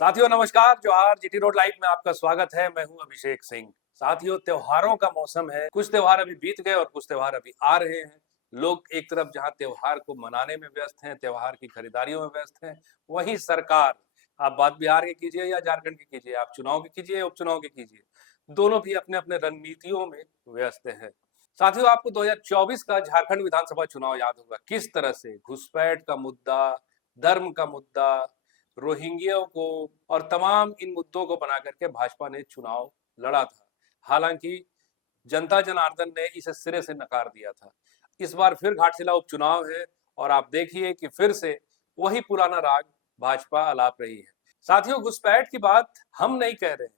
साथियों नमस्कार। जोहार। जीटी रोड लाइव में आपका स्वागत है। मैं हूं अभिषेक सिंह। साथियों, त्योहारों का मौसम है। कुछ त्योहार अभी बीत गए और कुछ त्योहार अभी आ रहे हैं। लोग एक तरफ जहां त्योहार को मनाने में व्यस्त हैं, त्योहार की खरीदारियों में व्यस्त हैं, वहीं सरकार, आप बात बिहार की कीजिए या झारखंड की कीजिए, आप चुनाव की कीजिए या उपचुनाव की कीजिए, दोनों भी अपने अपने रणनीतियों में व्यस्त हैं। साथियों, आपको 2024 का झारखंड विधानसभा चुनाव याद होगा। किस तरह से घुसपैठ का मुद्दा, धर्म का मुद्दा, रोहिंग्या को और तमाम इन मुद्दों को बना करके भाजपा ने चुनाव लड़ा था। हालांकि जनता जनार्दन ने इसे सिरे से नकार दिया था। इस बार फिर घाटशिला उपचुनाव है और आप देखिए कि फिर से वही पुराना राग भाजपा अलाप रही है। साथियों, घुसपैठ की बात हम नहीं कह रहे हैं,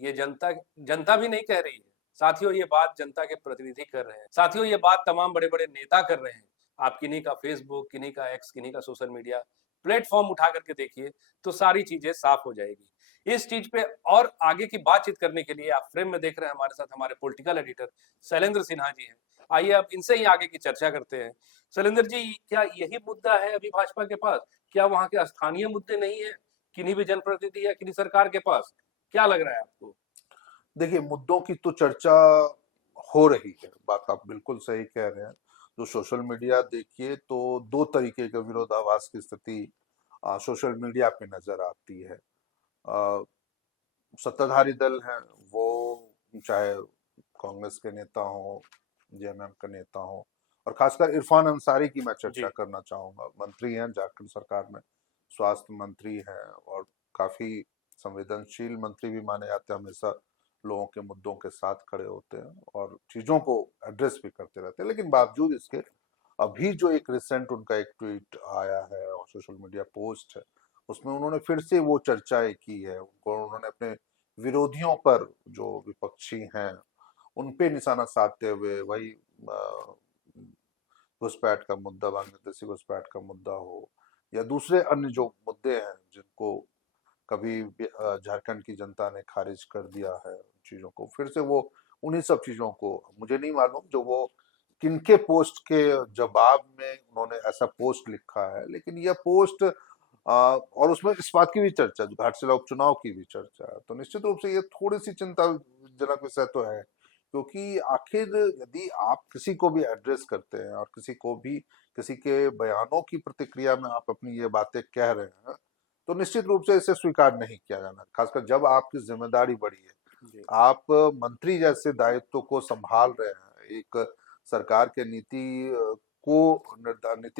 ये जनता जनता भी नहीं कह रही है। साथियों, ये बात जनता के प्रतिनिधि कर रहे हैं। साथियों, ये बात तमाम बड़े बड़े नेता कर रहे हैं। आप किन्हीं का फेसबुक, किन्हीं का एक्स, किन्हीं का सोशल मीडिया प्लेटफॉर्म उठा करके देखिए तो सारी चीजें साफ हो जाएगी। इस चीज पे और आगे की बातचीत करने के लिए आप फ्रेम में देख रहे हैं हमारे साथ हमारे पॉलिटिकल एडिटर शैलेंद्र सिन्हा जी हैं। आइए अब इनसे ही आगे की चर्चा करते हैं। शैलेंद्र जी, क्या यही मुद्दा है अभी भाजपा के पास? क्या वहां के स्थानीय मुद्दे नहीं है किन्हीं भी जनप्रतिनिधि या किन्हीं सरकार के पास? क्या लग रहा है आपको? देखिए, मुद्दों की तो चर्चा हो रही है। बात आप बिल्कुल सही कह रहे हैं। जो सोशल मीडिया देखिए तो दो तरीके के विरोधाभास की स्थिति सोशल मीडिया पे नजर आती है। अ, सत्ताधारी दल हैं, वो चाहे कांग्रेस के नेता हो, जेएमएम के नेता हो, और खासकर इरफान अंसारी की मैं चर्चा जी। करना चाहूंगा। मंत्री हैं झारखंड सरकार में, स्वास्थ्य मंत्री हैं, और काफी संवेदनशील मंत्री भी माने जाते हैं। हमेशा लोगों के मुद्दों के साथ खड़े होते हैं और चीजों को एड्रेस भी करते रहते हैं। लेकिन बावजूद इसके अभी जो एक रिसेंट उनका एक ट्वीट आया है और सोशल मीडिया पोस्ट है, उसमें उन्होंने फिर से वो चर्चाएं की है। उन्होंने अपने विरोधियों पर, जो विपक्षी हैं, उन पे निशाना साधते हुए वही घुसपैठ का मुद्दा, बांग्लादेशी घुसपैठ का मुद्दा हो, या दूसरे अन्य जो मुद्दे हैं जिनको कभी झारखंड की जनता ने खारिज कर दिया है, चीजों को फिर से वो, उन्हीं सब चीजों को, मुझे नहीं मालूम जो वो किनके पोस्ट के जवाब में उन्होंने ऐसा पोस्ट लिखा है, लेकिन यह पोस्ट और उसमें इस बात की भी चर्चा, जो घाटशिला उपचुनाव की भी चर्चा है, तो निश्चित रूप से ये थोड़ी सी चिंताजनक विषय तो है। क्योंकि आखिर यदि आप किसी को भी एड्रेस करते हैं और किसी को भी, किसी के बयानों की प्रतिक्रिया में आप अपनी ये बातें कह रहे हैं, तो निश्चित रूप से इसे स्वीकार नहीं किया जाना, खासकर जब आपकी जिम्मेदारी बड़ी है। जी। आप मंत्री जैसे दायित्व को संभाल रहे हैं, एक सरकार के नीति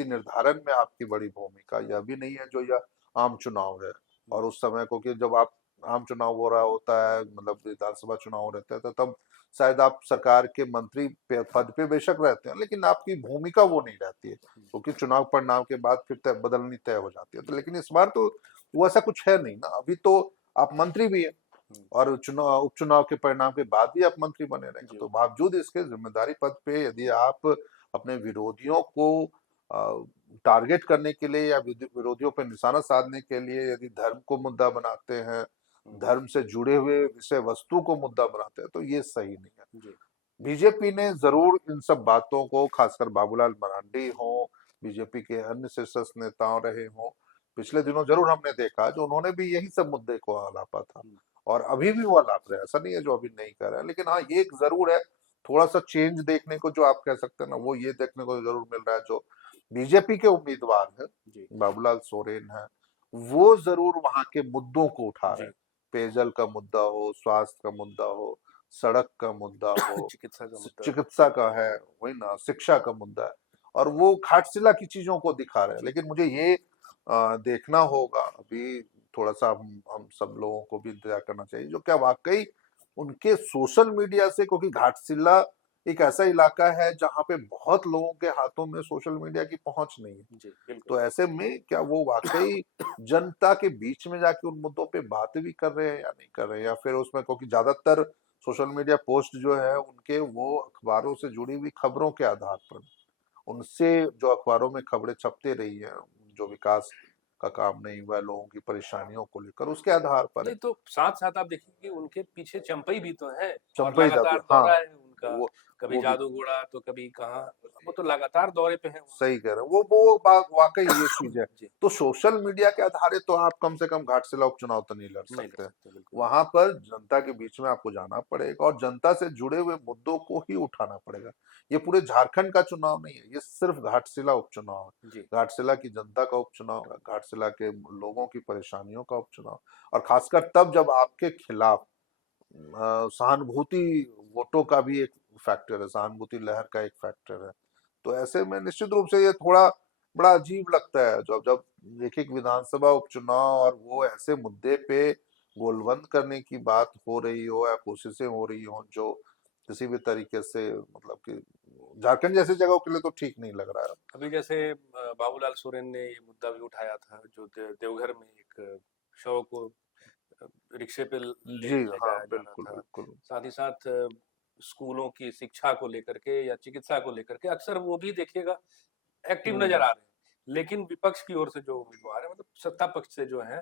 निर्धारण में आपकी बड़ी भूमिका यह भी नहीं है जो यह आम चुनाव है। और उस समय को कि जब आप, आम चुनाव हो रहा होता है, मतलब विधानसभा चुनाव रहता है, तो तब शायद आप सरकार के मंत्री पद पे बेशक रहते हैं, लेकिन आपकी भूमिका वो नहीं रहती है, क्योंकि चुनाव परिणाम के बाद फिर बदलनी तय हो जाती है। तो लेकिन इस बार तो वो ऐसा कुछ है नहीं ना। अभी तो आप मंत्री भी है और चुनाव, उपचुनाव के परिणाम के बाद भी आप मंत्री बने रहेंगे। जी। तो बावजूद इसके जिम्मेदारी पद पे यदि आप अपने विरोधियों को टारगेट करने के लिए या विरोधियों पर निशाना साधने के लिए यदि धर्म को मुद्दा बनाते हैं, धर्म से जुड़े हुए विषय वस्तु को मुद्दा बनाते हैं, तो ये सही नहीं है। जी। बीजेपी ने जरूर इन सब बातों को, खासकर बाबूलाल मरांडी हो, बीजेपी के अन्य शीर्षस्थ नेताओं रहे हो, पिछले दिनों जरूर हमने देखा जो उन्होंने भी यही सब मुद्दे को आलापा था, और अभी भी वो आलाप रहे। ऐसा नहीं है जो अभी नहीं कर रहा है, लेकिन हाँ, ये एक जरूर है, थोड़ा सा चेंज देखने को जो आप कह सकते हैं ना, वो ये देखने को जरूर मिल रहा है। जो बीजेपी के उम्मीदवार है, जी। बाबूलाल सोरेन है, वो जरूर वहां के मुद्दों को उठा रहे जी। हैं। पेयजल का मुद्दा हो, स्वास्थ्य का मुद्दा हो, सड़क का मुद्दा हो, चिकित्सा का मुद्दा। चिकित्सा का है, वही ना, शिक्षा का मुद्दा है, और वो घाटशिला की चीजों को दिखा रहे हैं। जी। लेकिन मुझे ये देखना होगा अभी, थोड़ा सा हम सब लोगों को भी इंतजार करना चाहिए, जो क्या वाकई उनके सोशल मीडिया से, क्योंकि घाटशिला एक ऐसा इलाका है जहाँ पे बहुत लोगों के हाथों में सोशल मीडिया की पहुंच नहीं है। जी, बिल्कुल। तो ऐसे में क्या वो वाकई जनता के बीच में जाके उन मुद्दों पे बातें भी कर रहे हैं या नहीं कर रहे हैं, या फिर उसमें, क्योंकि ज्यादातर सोशल मीडिया पोस्ट जो है उनके, वो अखबारों से जुड़ी हुई खबरों के आधार पर, उनसे जो अखबारों में खबरें छपते रही है, जो विकास का काम नहीं हुआ, लोगों की परेशानियों को लेकर, उसके आधार पर है। नहीं तो साथ साथ आप देखिए कि उनके पीछे चंपई भी तो है और चंपई दबे, लगातार हाँ। दौरा है उनका, वो कभी वो भी जादूगोड़ा तो कभी कहाँ, वो तो लगातार दौरे पे हैं वहाँ। सही कह रहे हैं, वाकई ये चीज है। जी, तो सोशल मीडिया के आधारित तो आप कम से कम घाटशिला उपचुनाव तो नहीं लड़ नहीं लड़ सकते। सकते बिल्कुल। वहां पर जनता के बीच में आपको जाना पड़ेगा और जनता से जुड़े हुए मुद्दों को ही उठाना पड़ेगा। ये पूरे झारखंड का चुनाव नहीं है, ये सिर्फ घाटशिला उपचुनाव है। जी, घाटशिला की जनता का उपचुनाव है, घाटशिला के लोगों की परेशानियों का उपचुनाव, और खासकर तब जब आपके खिलाफ सहानुभूति वोटों का भी एक फैक्टर है, सहानुभूति लहर का एक फैक्टर है। तो ऐसे में निश्चित रूप से ये थोड़ा बड़ा अजीब लगता है जब जब एक एक विधानसभा उपचुनाव और वो ऐसे मुद्दे पे गोलबंद करने की बात हो रही हो या कोशिशें हो रही हो जो किसी भी तरीके से मतलब कि झारखंड जैसी जगहों के लिए तो ठीक नहीं लग रहा है। अभी जैसे बाबूलाल सोरेन ने ये मुद्दा भी उठाया था, जो देवघर में एक शव को रिक्शे पे जी ले हाँ, जाया जा रहा बिल्कुल था। बिल्कुल। साथ ही साथ स्कूलों की शिक्षा को लेकर के या चिकित्सा को लेकर के अक्सर वो भी देखिएगा एक्टिव नजर हम्म। आ रहे हैं। लेकिन विपक्ष की ओर से जो उम्मीदवार है, मतलब सत्ता पक्ष से जो है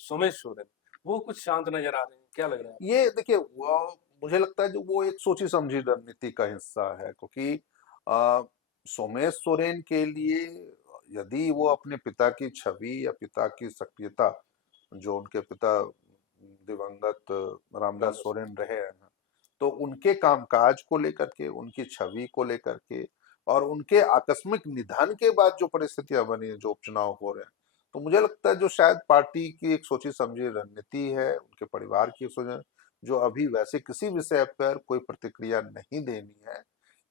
सोमेश सोरेन, वो कुछ शांत नजर आ रहे हैं। क्या लग रहा है आपको? ये देखिए वो मुझे लगता है जो वो एक सोची समझी रणनीति का हिस्सा है, क्योंकि अ, सोमेश सोरेन के लिए यदि वो अपने पिता की छवि या पिता की सक्रियता, जो उनके पिता दिवंगत रामदास रामदास सोरेन रहे हैं, तो उनके कामकाज को लेकर के, उनकी छवि को लेकर के और उनके आकस्मिक निधन के बाद जो परिस्थितियां बनी, जो उपचुनाव हो रहे हैं, तो मुझे लगता है जो शायद पार्टी की एक सोची समझी रणनीति है, उनके परिवार की सोच, जो अभी वैसे किसी विषय पर कोई प्रतिक्रिया नहीं देनी है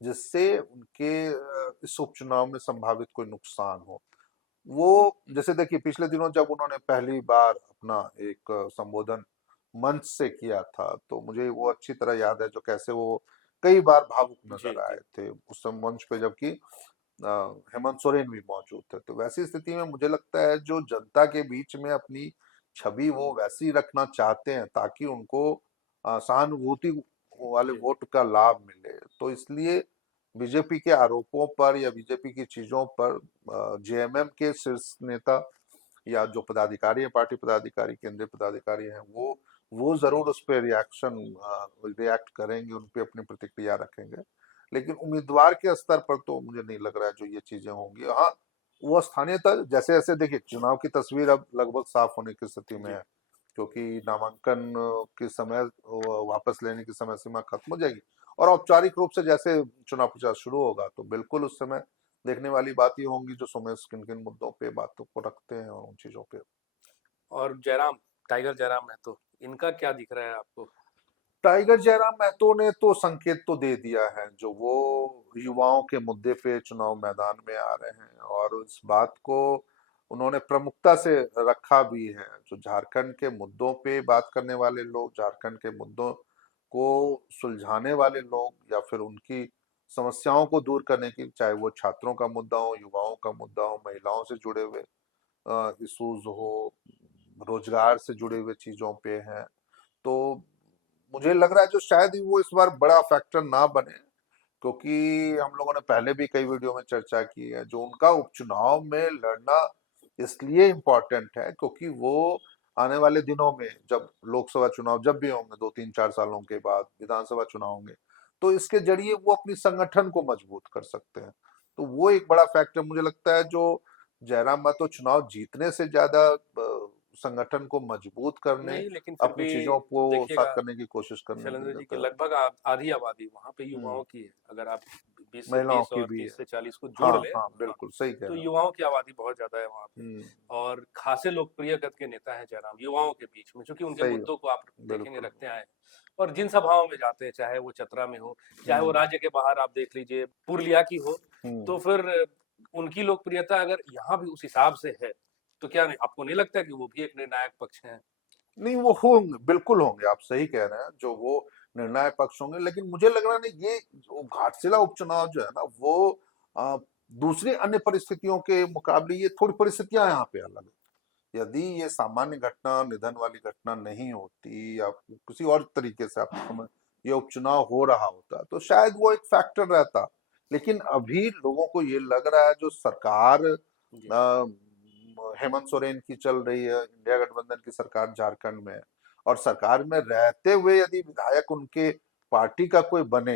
जिससे उनके इस उपचुनाव में संभावित कोई नुकसान हो। वो जैसे देखिए पिछले दिनों जब उन्होंने पहली बार अपना एक संबोधन मंच से किया था, तो मुझे वो अच्छी तरह याद है जो कैसे वो कई बार भावुक जी नजर आए जी थे उस मंच पे, जबकि हेमंत सोरेन भी मौजूद थे। तो वैसी स्थिति में मुझे लगता है जो जनता के बीच में अपनी छवि वो वैसी रखना चाहते हैं ताकि उनको सहानुभूति वाले जी वोट का लाभ मिले, तो इसलिए बीजेपी के आरोपों पर या बीजेपी की चीजों पर जेएमएम के शीर्ष नेता या जो पदाधिकारी है, पार्टी पदाधिकारी, केंद्रीय पदाधिकारी हैं, वो जरूर उस पर रिएक्ट करेंगे, उन पे अपनी प्रतिक्रिया रखेंगे। लेकिन उम्मीदवार के स्तर पर तो मुझे नहीं लग रहा है जो ये चीजें होंगी। हाँ, वो स्थानीयता जैसे जैसे देखिए चुनाव की तस्वीर अब लगभग साफ होने की स्थिति में जी। है, क्योंकि नामांकन के समय वापस लेने की समय सीमा खत्म हो जाएगी और औपचारिक रूप से जैसे चुनाव प्रचार शुरू होगा तो बिल्कुल उस समय देखने वाली बात ये होंगी जो सोमेश किन किन मुद्दों पे बातों को रखते हैं और उन चीजों पे। और जयराम, टाइगर जयराम महतो, इनका क्या दिख रहा है आपको? टाइगर जयराम महतो ने तो संकेत तो दे दिया है, जो वो युवाओं के मुद्दे पे चुनाव मैदान में आ रहे हैं और इस बात को उन्होंने प्रमुखता से रखा भी है। जो झारखंड के मुद्दों पे बात करने वाले लोग, झारखंड के मुद्दों को सुलझाने वाले लोग या फिर उनकी समस्याओं को दूर करने की, चाहे वो छात्रों का मुद्दा हो, युवाओं का मुद्दा हो, महिलाओं से जुड़े हुए इशूज हो, रोजगार से जुड़े हुए चीजों पे हैं, तो मुझे लग रहा है जो शायद ही वो इस बार बड़ा फैक्टर ना बने, क्योंकि हम लोगों ने पहले भी कई वीडियो में चर्चा की है जो उनका उपचुनाव में लड़ना इसलिए इम्पोर्टेंट है क्योंकि वो आने वाले दिनों में जब लोकसभा चुनाव जब भी होंगे 2 3 4 सालों के बाद विधानसभा चुनाव होंगे, तो इसके जरिए वो अपनी संगठन को मजबूत कर सकते हैं। तो वो एक बड़ा फैक्टर मुझे लगता है जो जयराम मातो चुनाव जीतने से ज्यादा संगठन को मजबूत करने, नहीं, लेकिन फिर अपनी भी चीजों को साथ देखिएगा करने की कोशिश करने में शैलेंद्र जी की देता है। लगभग आधी आबादी वहां पे हम्म। युवाओं की है। अगर आप 20 से महिलाओं 30 की और भी है। 30 से 40 को जोड़ हाँ ले, हाँ, हाँ, बिल्कुल सही कह तो रहे हो। युवाओं की आबादी बहुत ज्यादा है वहां पे। हम्म। और खासे लोकप्रिय कद के नेता है जयराम युवाओं के बीच में, क्योंकि उनके सही है, मुद्दों को आप देखेंगे बिल्कुल। रखते आए हैं। और जिन सभाओं में जाते हैं, चाहे वो चतरा में हो, चाहे वो हम्म। राज्य के बाहर आप देख लीजिए पुरलिया की हो, हम्म। तो फिर उनकी लोकप्रियता अगर यहाँ भी उस हिसाब से है, तो क्या नहीं, आपको नहीं लगता कि वो भी एक निर्णायक पक्ष है? नहीं, वो होंगे, बिल्कुल होंगे, आप सही कह रहे हैं, जो वो निर्णायक पक्ष होंगे, लेकिन मुझे लग रहा है ना ये जो घाटशिला उपचुनाव जो है ना वो आ, दूसरी अन्य परिस्थितियों के मुकाबले ये थोड़ी परिस्थितियां यहाँ पे अलग है। यदि ये सामान्य घटना, निधन वाली घटना नहीं होती या किसी और तरीके से आप समझ ये उपचुनाव हो रहा होता तो शायद वो एक फैक्टर रहता, लेकिन अभी लोगों को ये लग रहा है जो सरकार जी हेमंत सोरेन की चल रही है, इंडिया गठबंधन की सरकार झारखंड में है, और सरकार में रहते हुए यदि विधायक उनके पार्टी का कोई बने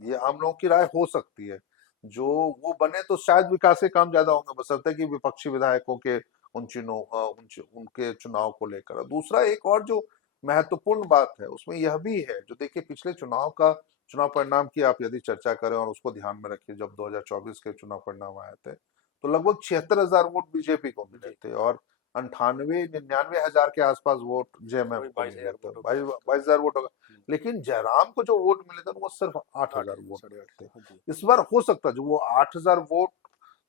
ये आम लोगों की राय हो सकती है। जो वो बने तो शायद विकास के काम ज्यादा होंगे, बशर्ते कि विपक्षी विधायकों के उनके चुनाव को लेकर। और दूसरा एक और जो महत्वपूर्ण बात है उसमें यह भी है, जो देखिए पिछले चुनाव परिणाम की आप यदि चर्चा करें और उसको ध्यान में रखिए, जब 2024 के चुनाव परिणाम आए थे तो लगभग 76,000 वोट बीजेपी को मिले थे और 98-99 हजार के आसपास वोट जेएमएम को मिले थे, 22,000 वोट होगा। लेकिन जयराम को जो वोट मिले थे वो सिर्फ 8,000 वोट थे। इस बार हो सकता है जो वो 8,000 वोट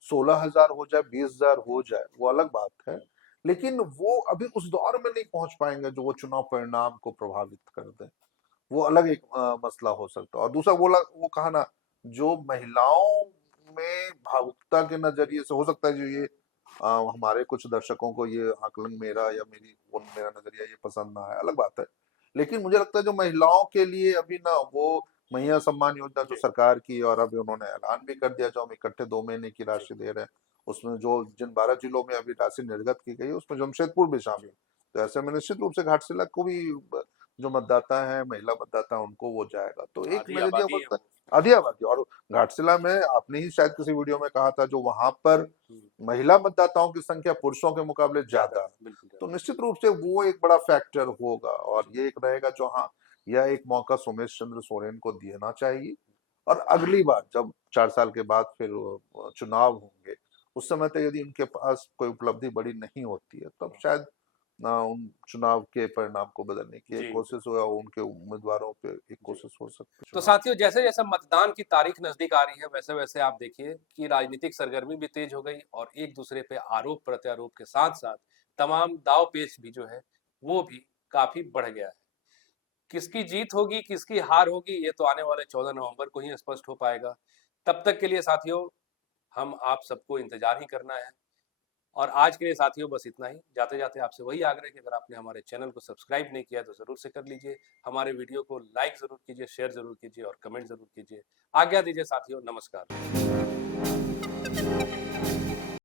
16,000 हो जाए, 20,000 हो जाए, वो अलग बात है। लेकिन वो अभी उस दौर में नहीं पहुंच पाएंगे जो वो चुनाव परिणाम को प्रभावित कर दे। वो अलग एक मसला हो सकता है। और दूसरा वो कहा ना, जो महिलाओं में भावुकता के नजरिए से हो सकता है, जो ये हमारे कुछ दर्शकों को ये आकलन मेरा मेरा नजरिया ये पसंद ना आए, अलग बात है। लेकिन मुझे लगता है जो महिलाओं के लिए अभी ना वो महिला सम्मान योजना जो सरकार की, और अभी उन्होंने ऐलान भी कर दिया, जो हम इकट्ठे 2 महीने की राशि दे रहे हैं, उसमें जो जिन 12 जिलों में अभी राशि निर्गत की गई है उसमें जमशेदपुर भी शामिल। तो ऐसे में निश्चित रूप से घाटशिला को भी जो मतदाता है, महिला मतदाता, उनको वो जाएगा। तो एक आधी नजरिया आबादी है बोलता वो। है आधी आबादी। और घाटशिला में आपने ही शायद किसी वीडियो में कहा था, जो वहां पर महिला मतदाताओं की संख्या पुरुषों के मुकाबले ज्यादा है। बिल्कुल तो निश्चित रूप से वो एक बड़ा फैक्टर होगा। और ये एक रहेगा जो, हाँ, यह एक मौका सोमेश चंद्र सोरेन को देना चाहिए। और अगली बार जब 4 साल के बाद फिर चुनाव होंगे, उस समय तक यदि उनके पास कोई उपलब्धि बड़ी नहीं होती है, तब शायद उन चुनाव के परिणाम को बदलने की एक जी। कोशिश हो, या उनके उम्मीदवारों पे एक कोशिश हो सकती तो है। साथियों, जैसे जैसे मतदान की तारीख नजदीक आ रही है, वैसे वैसे आप देखिए कि राजनीतिक सरगर्मी भी तेज हो गई और एक दूसरे पे आरोप प्रत्यारोप के साथ साथ तमाम दाव पेच भी जो है वो भी काफी बढ़ गया है। किसकी जीत होगी, किसकी हार होगी, ये तो आने वाले 14 नवंबर को ही स्पष्ट हो पाएगा। तब तक के लिए साथियों, हम आप सबको इंतजार ही करना है। और आज के लिए साथियों बस इतना ही। जाते जाते आपसे वही आग्रह कि अगर आपने हमारे चैनल को सब्सक्राइब नहीं किया तो जरूर से कर लीजिए, हमारे वीडियो को लाइक जरूर कीजिए, शेयर जरूर कीजिए और कमेंट जरूर कीजिए। आज्ञा दीजिए साथियों, नमस्कार।